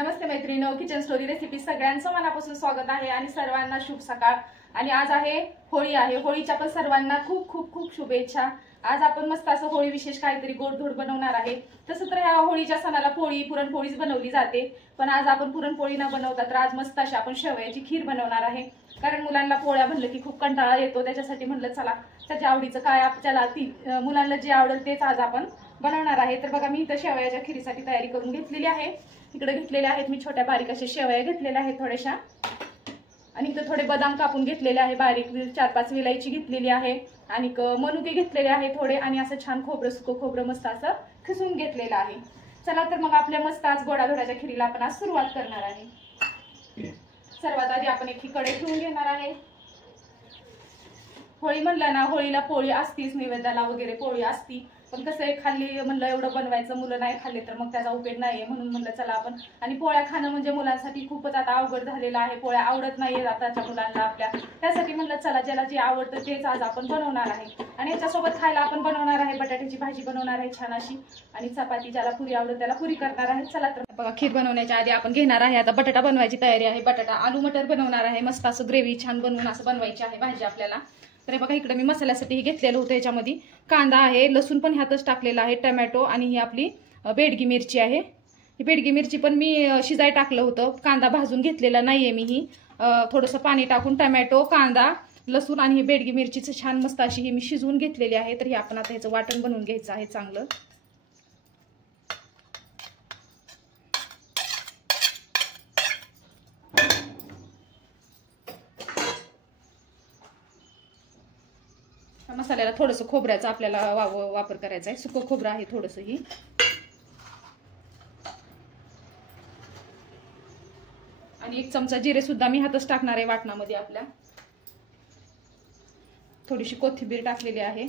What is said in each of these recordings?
नमस्ते मैत्रिणींनो, kitchen story recipe सगळ्यांचं मनापासून स्वागत आहे आणि सर्वांना शुभ सकाळ। आणि आज आहे होळी आहे। होळीच्या पण सर्वांना खूप खूप खूप शुभेच्छा। आज आपण मस्त असं होळी विशेष काहीतरी गोडधोड बनवणार आहे। तसं तर ह्या होळीच्या सणाला पोळी पुरणपोळीच बनवली जाते, पण आज आपण पुरणपोळी न बनवता तर आज मस्त अशी आपण शेवयाची खीर बनवणार आहे। कारण मुलांना पोळ्या म्हणलं की खूप कंटाळा येतो, त्याच्यासाठी म्हणलं चला त्याच्या आवडीचं काय आपल्याला मुलांना जे आवडेल तेच आज आपण बनवणार आहे। तर बघा मी इथं शेवयाच्या खीरीसाठी तयारी करून घेतलेली आहे। इकडे घेतलेले आहेत मी छोट्या बारीक अशा शेवया घेतलेल्या आहेत थोड्याशा, आणि इथं थोडे बदाम कापून घेतलेले आहे बारीक, 4-5 विलायची घेतलेली आहे, आणि मनुके घेतलेले आहे थोडे, आणि असं छान खोबरं सुकं खोबरं मस्त असं खिसून घेतलेलं आहे। चला तर मग आपल्या मस्त आज गोडाधोडाच्या खीरीला आपण आज सुरुवात करणार आहे। सर्वात आधी आपण एक कढई ठेवून घेणार आहे। होळी म्हणलं ना, होळीला पोळी असतीच, नैवेद्याला वगैरे पोळी असती, पण कसं आहे खाल्ली म्हणलं एवढं बनवायचं, मुलं नाही खाल्ले तर मग त्याचा उपयोग नाहीये, म्हणून म्हणलं चला आपण, आणि पोळ्या खाणं म्हणजे मुलांसाठी खूपच आता अवघड झालेलं आहे। पोळ्या आवडत नाहीये आताच्या मुलांना आपल्या, त्यासाठी म्हणलं चला ज्याला जे आवडतं तेच आज आपण बनवणार आहे। आणि याच्यासोबत खायला आपण बनवणार आहे बटाट्याची भाजी बनवणार आहे छान अशी, आणि चपाती ज्याला पुरी आवडत त्याला पुरी करणार आहे। चला तर बघा, खीर बनवण्याच्या आधी आपण घेणार आहे आता बटाटा बनवायची तयारी आहे। बटाटा आलू मटर बनवणार आहे, मस्त असं ग्रेव्ही छान बनवून असं बनवायची आहे भाजी आपल्याला। तर बघा इकडे मी मसाल्यासाठी घेतलेलं होतं, याच्यामध्ये कांदा आहे, लसूण पण ह्यातच टाकलेला आहे, टोमॅटो, आणि ही आपली बेडगी मिरची आहे। ही बेडगी मिरची पण मी शिजाय टाकलं होतं, कांदा भाजून घेतलेला नाहीये मी, ही थोडंसं पाणी टाकून टोमॅटो, कांदा, लसूण आणि ही बेडगी मिरचीचं छान मस्त अशी ही मी शिजवून घेतलेली आहे। तर ही आपण आता ह्याचं वाटण बनवून घ्यायचं आहे चांगलं। मसाल्याला थोडंसं खोबऱ्याचा आपल्याला वापर करायचा आहे, सुकं खोबरं आहे थोडंसं ही, आणि 1 चमचा जिरे सुद्धा मी ह्यातच टाकणार आहे वाटणामध्ये आपल्या। थोडीशी कोथिंबीर टाकलेली आहे,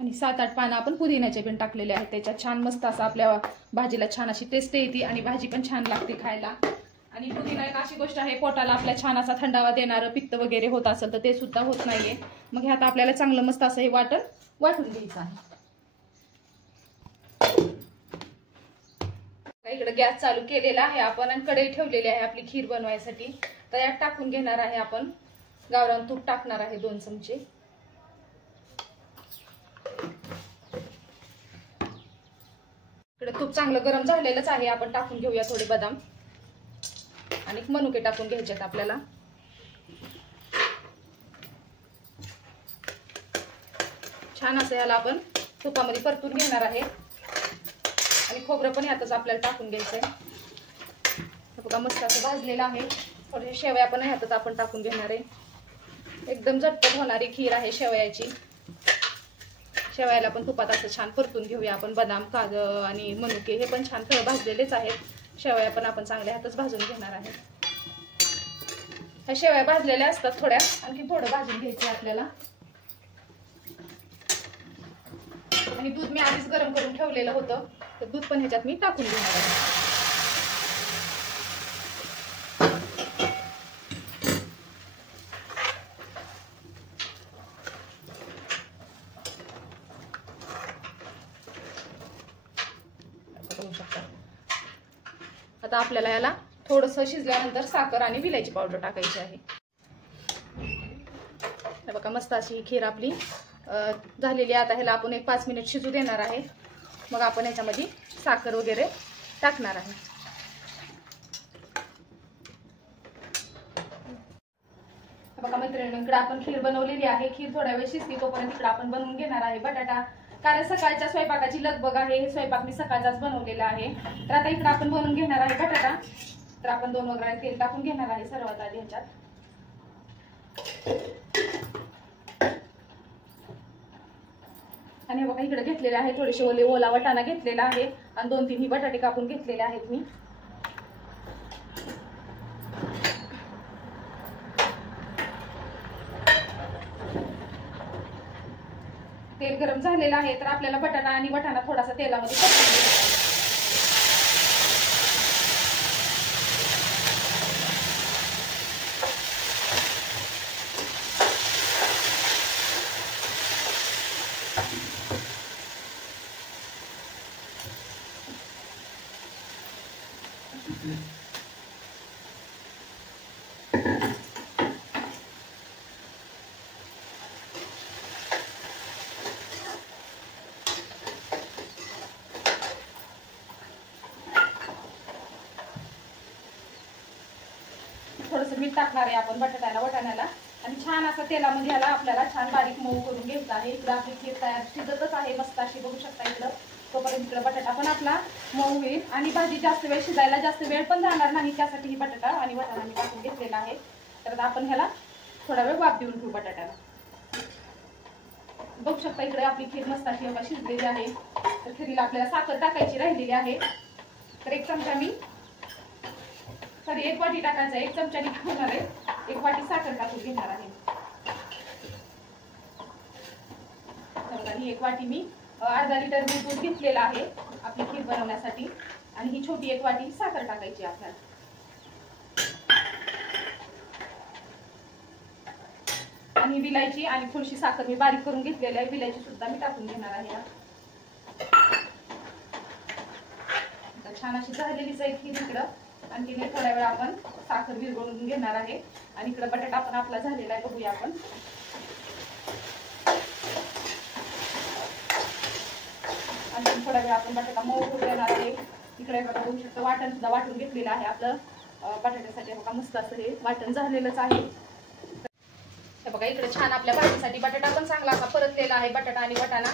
आणि 7-8 पानं आपण पुदिन्याचे पण टाकलेले आहेत त्याच्यात। छान मस्त असं आपल्या भाजीला छान अशी टेस्ट येते आणि भाजी पण छान लागते खायला। आणि पुदिना एक अशी गोष्ट आहे पोटाला आपल्या छान असा थंडावा देणारं, पित्त वगैरे होत असेल तर ते सुद्धा होत नाहीये। मग ह्यात आपल्याला चांगलं मस्त असं हे वाटून घ्यायचं आहे। इकडे गॅस चालू केलेला आहे आपण, आणि कढई ठेवलेली आहे आपली खीर बनवायसाठी। तर यात टाकून घेणार आहे आपण गावरान तूप, टाकणार आहे 2 चमचे। इकडे तूप चांगलं गरम झालेलंच आहे, आपण टाकून घेऊया थोडे बदाम, आणि मनुके टाकून घ्यायचेत आपल्याला। छान असं याला आपण तुपामध्ये परतून घेणार आहे, आणि खोबरं पण यातच आपल्याला टाकून घ्यायचंय। बघा मस्त असं भाजलेलं आहे, थोडे शेवया पण ह्यातच आपण टाकून घेणार आहे। एकदम झटपट होणारी खीर आहे शेवयाची। शेवयाला पण तुपात असं छान परतून घेऊया आपण, बदाम, काजू आणि मनुके हे पण छान भाजलेलेच आहेत। शेवया पण आपण चांगल्या हातच भाजून घेणार आहे। ह्या शेवया भाजलेल्या असतात थोड्या, आणखी थोडं भाजून घ्यायचं आपल्याला। आणि दूध मी आधीच गरम करून ठेवलेलं होतं, तर दूध पण ह्याच्यात मी टाकून घेणार आहे। आता आपल्याला याला थोडंसं शिजल्यानंतर साखर आणि विलायची पावडर टाकायची आहे। हे बघा मस्त अशी ही खीर आपली झालेली आहे। आता ह्याला आपण 5 मिनिट शिजू देणार आहे, मग आपण ह्याच्यामध्ये साखर वगैरे टाकणार आहे। बघा मैत्रिणींनो, इकडे आपण खीर बनवलेली आहे। खीर थोड्या वेळ शिजते तोपर्यंत इकडे आपण बनवून घेणार आहे बटाटा, कारण सकाळच्या स्वयंपाकाची लगबग आहे, हे स्वयंपाक मी सकाळचाच बनवलेला आहे। तर आता इकडे आपण बनवून घेणार आहे बटाटा। तर आपण 2 वगैरे तेल टाकून घेणार आहे सर्वात आधी ह्याच्यात, आणि बघा इकडे घेतलेले आहे थोडेसे ओला वाटाणा घेतलेला आहे, आणि 2-3 ही बटाटे कापून घेतलेले आहेत मी। तेल गरम झालेलं आहे, तर आपल्याला बटाटा आणि वाटाणा थोडासा तेलामध्ये परतून घ्यायचा आहे। थोडंसं मीठ टाकणार आहे आपण वाटाण्याला आणि छान असं तेलामध्ये ह्याला आपल्याला छान बारीक मऊ करून घ्यायचं आहे। इकडं आपली खीर तयार शिजतच आहे मस्त अशी बघू शकता इकडं। तोपर्यंत इकडं बटाटा पण आपला मऊ होईल आणि भाजी जास्त वेळ शिजायला जास्त वेळ पण जाणार नाही, त्यासाठी ही बटाटा आणि वाटाणा मी टाकून घेतलेला आहे। तर आपण ह्याला थोडा वेळ वाफ देऊन घेऊ बटाट्याला। बघू शकता इकडे आपली खीर मस्त अशी शिजलेली आहे। तर खीरीला आपल्याला साखर टाकायची राहिलेली आहे। तर एक चमचा मी सॉरी 1 वाटी टाकायचं, 1 चमच्याने होणार आहे, 1 वाटी साखर टाकून घेणार आहे। ही 1 वाटी मी अर्धा लिटर दूध घेतलेला आहे आपली खीर बनवण्यासाठी आणि ही छोटी 1 वाटी साखर टाकायची आपल्याला। आणि विलायची आणि थोडीशी साखर मी बारीक करून घेतलेली आहे, विलायची सुद्धा मी टाकून घेणार आहे। छान अशी झालेलीच आहे खीर इकडं। आणखी थोड्या वेळ आपण साखर विरघळून घेणार आहे आणि इकडे बटाटा पण आपला झालेला आहे, बघूया आपण। आणि थोड्या वेळ आपण बटाटा मऊ करून देणार आहे। इकडे बघा बघू शकता वाटण सुद्धा वाटून घेतलेलं आहे आपलं बटाट्यासाठी। बघा मस्त असं हे वाटण झालेलंच आहे। तर बघा इकडे छान आपल्या भाजीसाठी बटाटा पण चांगला असा परतलेला आहे, बटाटा आणि वाटाणा।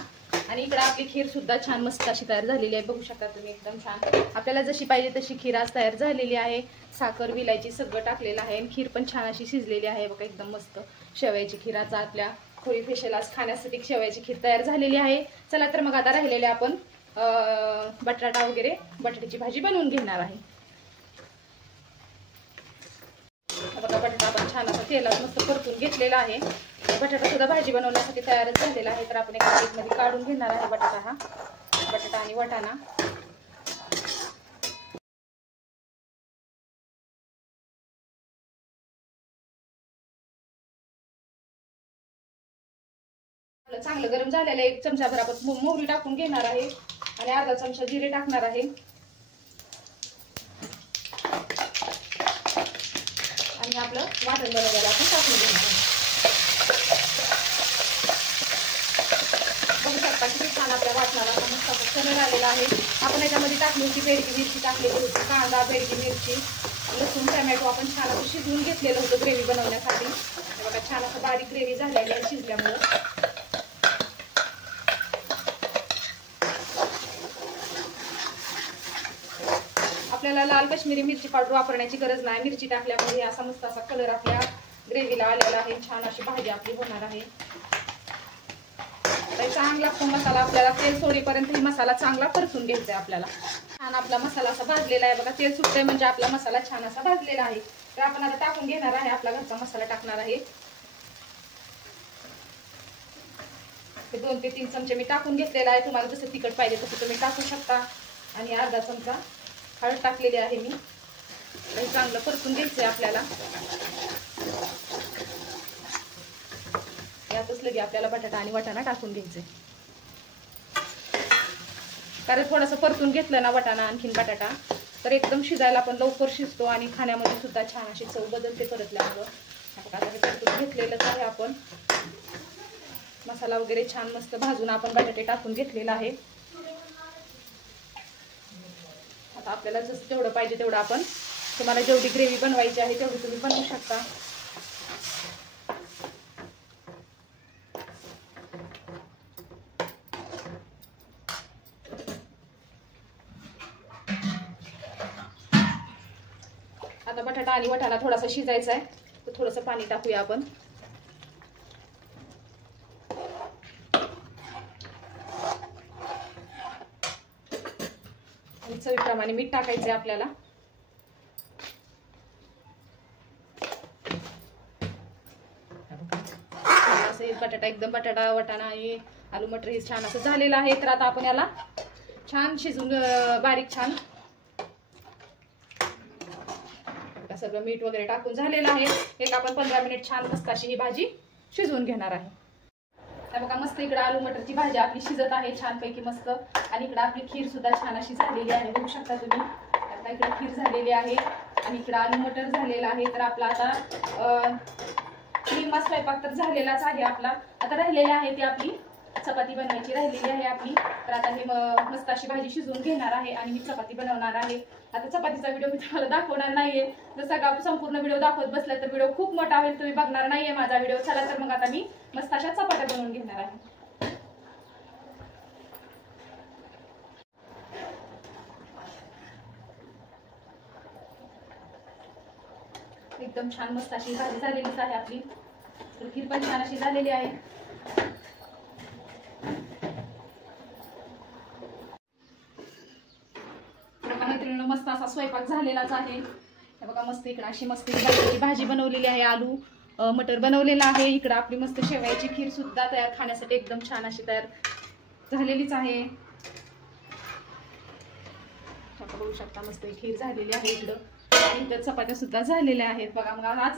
आणि इकडे आपली खीर सुद्धा छान मस्त अशी तयार झालेली आहे, बघू शकता तुम्ही एकदम छान। आपल्याला जशी पाहिजे तशी खीर आज तयार झालेली आहे। साखर विलायची सगळं टाकलेलं आहे आणि खीर पण छान अशी शिजलेली आहे, बघा एकदम मस्त। शेवयाची खीर आज आपल्या होळी स्पेशल आज खाण्यासाठी शेवयाची खीर तयार झालेली आहे। चला तर मग आता राहिलेले आपण बटाटा वगैरे बटाट्याची भाजी बनवून घेणार आहे। बघा बटाटा आपण छान असं तेलात मस्त परतून घेतलेला आहे। बटाटा सुद्धा भाजी बनवण्यासाठी तयारच झालेला आहे। तर आपण एका प्लेटमध्ये काढून घेणार आहे बटाटा आणि वाटाणा। चांगलं गरम झालेलं 1 चमचाभर आपण मोहरी टाकून घेणार आहे आणि अर्धा चमचा जिरे टाकणार आहे आणि आपलं वाटण बनवलेलं आपण टाकून घेणार आहे। बघू शकता किती छान आपल्या वाटणाला मस्त असं कलर आलेला आहे। आपण याच्यामध्ये टाकली होती बेडगी मिरची, टाकलेली होती कांदा, बेडगी मिरची, लसूण, टोमॅटो आपण छान असं शिजवून घेतलेलं होतं ग्रेव्ही बनवण्यासाठी। बघा छान असं बारीक ग्रेव्ही झालेली आहे शिजल्यामुळं। आपल्याला लाल काश्मीरी मिरची पावडर वापरण्याची गरज नाही, मिरची टाकल्यामुळे असा मस्त असा कलर आपल्या ग्रेव्हीला आलेला आहे। छान अशी भाजी आपली होणार आहे। चांगला मसाला आपल्याला तेल सोडेपर्यंत मसाला चांगला परतून घ्यायचा आहे आपल्याला। छान आपला मसाला असा भाजलेला आहे, बघा तेल सुटतंय म्हणजे आपला मसाला छान असा भाजलेला आहे। तर आपण आता टाकून घेणार आहे, आपला घरचा मसाला टाकणार आहे। 2 ते 3 चमचे मी टाकून घेतलेला आहे, तुम्हाला जसं तिखट पाहिजे तसं तुम्ही टाकू शकता। आणि अर्धा चमचा हळद टाकलेली आहे मी। चांगलं परतून घ्यायचंय आपल्याला। यातच लगे आपल्याला बटाटा आणि वाटाणा टाकून घ्यायचे, कारण थोडंसं परतून घेतलं ना वाटाणा आणखीन बटाटा तर एकदम शिजायला पण लवकर शिजतो आणि खाण्यामध्ये सुद्धा छान अशी चव बदलते परतल्यामुळं। आता हे परतून घेतलेलंच आहे आपण। मसाला वगैरे छान मस्त भाजून आपण बटाटे टाकून घेतलेला आहे। आता आपल्याला जसं तेवढं पाहिजे तेवढं आपण, तुम्हाला जेवढी ग्रेव्ही बनवायची आहे तेवढी तुम्ही बनवू शकता। आता बटाटा आणि वाटाणा थोडासा शिजायचा आहे, तर थोडंसं पाणी टाकूया आपण। आणि चवीप्रमाणे मीठ टाकायचंय आपल्याला। बटाटा एकदम बटाटा वाटाणा आणि आलू मटर हे छान असं झालेलं आहे। तर आता आपण याला छान शिजून बारीक छान सगळं मीठ वगैरे टाकून झालेलं आहे। एक आपण 15 मिनिट छान मस्त अशी ही भाजी शिजवून घेणार आहे। तर बघा मस्त इकडे आलू मटरची भाजी आपली शिजत आहे छानपैकी मस्त. आणि इकडे आपली खीर सुद्धा छान अशी झालेली आहे, बघू शकता तुम्ही. आता इकडे खीर झालेली आहे आणि इकडे आलू मटर झालेला आहे. तर आपला आता निम्मा स्वयंपाक तर झालेलाच आहे आपला. आता राहिलेली आहे ती आपली चपाती बनवायची राहिलेली आहे आपली. तर आता हे मस्त अशी भाजी शिजवून घेणार आहे आणि मी चपाती बनवणार आहे. आता चपातीचा व्हिडिओ मी तुम्हाला दाखवणार नाहीये, जर सगळा संपूर्ण व्हिडिओ दाखवत बसला तर व्हिडिओ खूप मोठा होईल, तुम्ही बघणार नाहीये माझा व्हिडिओ. चला तर मग आता मी मस्त अशा चपात्या बनवून घेणार आहे. एकदम छान मस्त अशी भाजी झालेलीच आहे आपली. तर खीर पण छान अशी झालेली आहे. मैत्रिणींनो मस्त असा स्वयंपाक झालेलाच आहे. हे बघा मस्त इकडे अशी मस्त भाजी बनवलेली आहे, आलू मटर बनवलेला आहे. इकडे आपली मस्त शेवयाची खीर सुद्धा तयार, खाण्यासाठी एकदम छान अशी तयार झालेलीच आहे. बघू शकता मस्त खीर झालेली आहे इकडं आणि इकडे चपात्या सुद्धा झालेल्या आहेत. बघा मग आज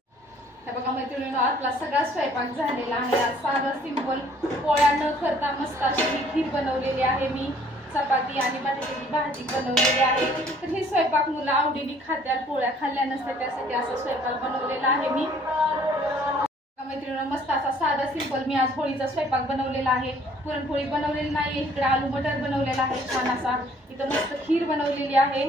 हे बघा मैत्रिणींनो आपला सगळा स्वयंपाक झालेला आहे. आज साधा सिंपल पोळ्या न करता मस्त अशी खीर बनवलेली आहे मी, चपाती आणि बटाट्याची भाजी बनवलेली आहे. तर हे स्वयंपाक मुलं आवडीने खात्यात, पोळ्या खाल्ल्या नसत्या त्यासाठी असा स्वयंपाक बनवलेला आहे मी. मैत्रिणींनो मस्त असा साधा सिंपल मी आज होळीचा स्वयंपाक बनवलेला आहे. पुरणपोळी बनवलेली नाही, इकडे आलू मटर बनवलेला आहे छान असा. इथं मस्त खीर बनवलेली आहे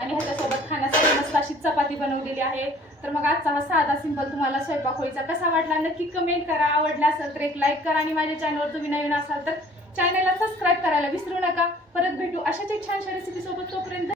आणि ह्याच्यासोबत खाण्यासाठी मस्त अशी चपाती बनवलेली आहे. तर मग आजचा हा साधा सिंपल तुम्हाला स्वयंपाक होळीचा कसा वाटला नक्की कमेंट करा. आवडला असेल तर एक लाईक करा आणि माझ्या चॅनलवर तुम्ही नवीन असाल तर चॅनलला सबस्क्राईब करायला विसरू नका. परत भेटू अशाच एक छानशा रेसिपी सोबत. तोपर्यंत